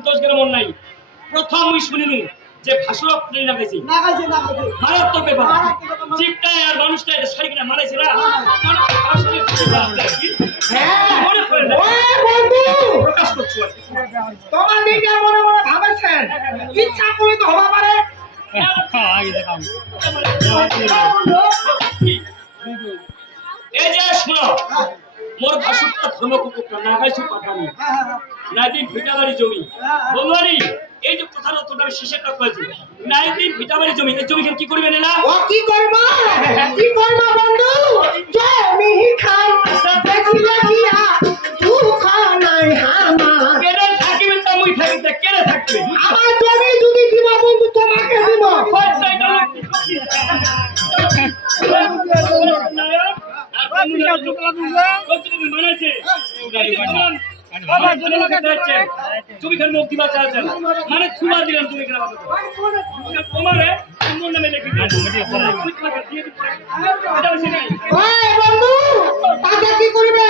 কেমন নাই প্রথম শুনিনু যে ভাষণ প্লেন লাগাইছি মারাত্মক ব্যাপার। চিপটায় আর মানুষটা এটা শাড়ি কিনা মারাইছে না? হ্যাঁ। মনে প্রকাশ করছ। তোমার নিজে মনে মনে ভাবেছেন? ইচ্ছা করে তো হবা পারে? এই যে শোনো মোর ভাষণটা ধর্ম কুকুরটা না গাইছো পাঠানি নাইদিন ভিটাবাড়ি জমি। বলবারি এই যে কথা না তোমরা শেষেরটা কয়েছি নাইদিন ভিটাবাড়ি জমি এই জমি কি করবে না ও কি করবা? কি করবা বন্ধু? জমি খাই দেখিলে কিয়া দুঃখ নাই আমার কেনে থাকিবে তা মুই থাকিবে কেনে থাকবে? আমার জমি যদি দিব বন্ধু তোমাকে দিব। জমিখানে মুক্তি দিবা চাচ্ছেন মানে খুলা দিলাম তুমি তোমারে তোমার নামে লিখে ওই বন্ধু টাকা কি করবে?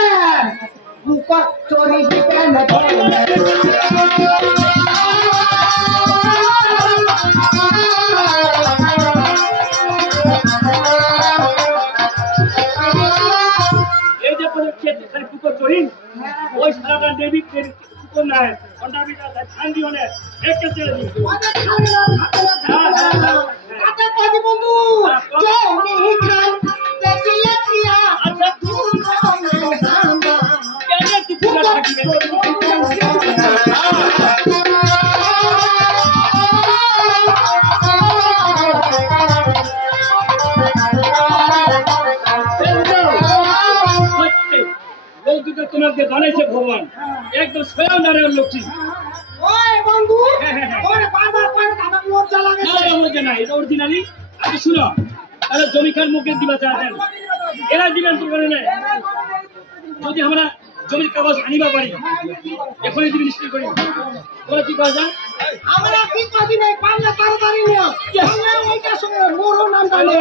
চোরি দিতে না এই যে কোনো ক্ষেত্রে খালি কুকুর চড়িন ওই সারাটা দেবী দেবী নাই অন্ডা বিটা ধান হলে একে ছেড়ে লৌকিকে বানাইছে ভগবান। একদম স্বয়ং নারায়ণ লক্ষ্মী শুনো। তাহলে জমিখান মুখে দিবা চাচ্ছেন এরা দিবেন তো করে না যদি আমরা জমির কাগজ আনিবা পারি এখনই দিবি নিশ্চয় করি। তোরা কি করা যায় আমরা কি কাজি নাই? পারলে তাড়াতাড়ি নিও। আমরা এইটার সঙ্গে মোরও নাম জানি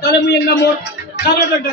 তাহলে মুই একটা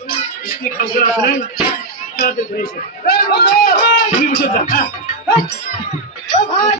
কাউন্সিলর আছে না তাদের ধরেছে তুমি বসে যা হ্যাঁ।